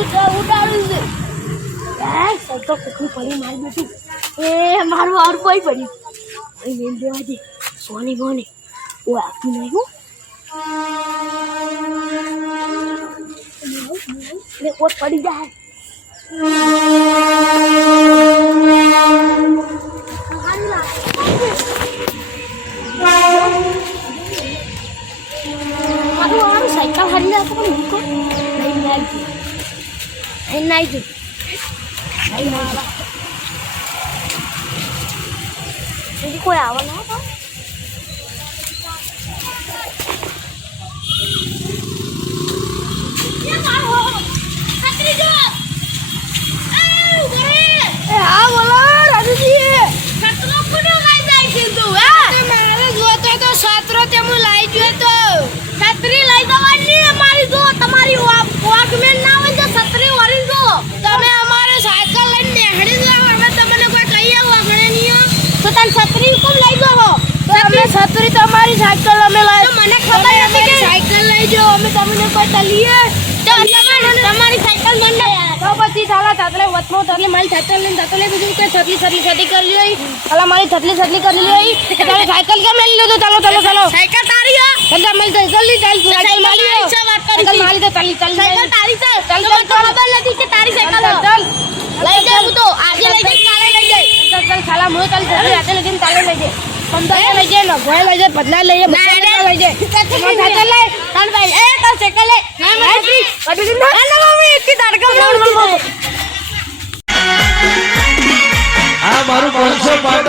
ઉડાડું છે સર તો કુકડી પડી મારી બેટી એ મારું આર કોઈ પડ્યું એ મેલ દેવા દે સોની બોને ઓ આપી નહીં હું લે ઓટ પડી જાય મારું સાયકલ હારી જાય પણ મૂકો નહીં આવી કોઈ આવવાના હતા હા બોલો રાજુજી સત્રો કોને લઈ જાય છે તું હે મારે જોતો તો સત્રો તે હું લઈ ગયો તો છત્રી લઈ જવાની અમારી જો તમારી વોકમેન ના હોય તો છત્રી વરી જો તમે અમારે સાયકલ લઈને નેહડી જાવ હવે તમને કોઈ કહી આવો ઘણે નહીં તો તને છત્રી કોમ લઈ જાવ તો અમે છત્રી તમારી સાયકલ અમે લઈ તો મને ખબર નથી કે સાયકલ લઈ જાવ અમે તમને કોઈ તલીએ તો તમારી સાયકલ મંડે તો પછી ચાલા તાતલે વતનો તાતલે મારી સાયકલ લઈને તાતલે બીજું કે છત્રી કરી લઈ ચાલા મારી છત્રી કરી લઈ તારે સાયકલ કે મેલી લો તો ચાલો સાયકલ તારી હે ચલ મલ જલ્દી ચાલ સાયકલ મારી છે વાત કરી સાયકલ મારી તો ચાલ સાયકલ તારી છે ચાલ તો ખબર નથી કે તારી સાયકલ ચાલ લઈ જા હું તો આજે લઈ જઈ કાલે લઈ જઈ ચાલ ખાલા મો ચાલ જલ્દી રાતે લઈ જઈને કાલે લઈ જઈ પંદર લઈ જઈ ન ગોય લઈ જઈ બદલા લઈ જઈ લઈ જઈ સાયકલ લઈ ચાલ ભાઈ એ તો સાયકલ લઈ ના મારી કડી ના મમ્મી એટલી તડકા આ મારું 500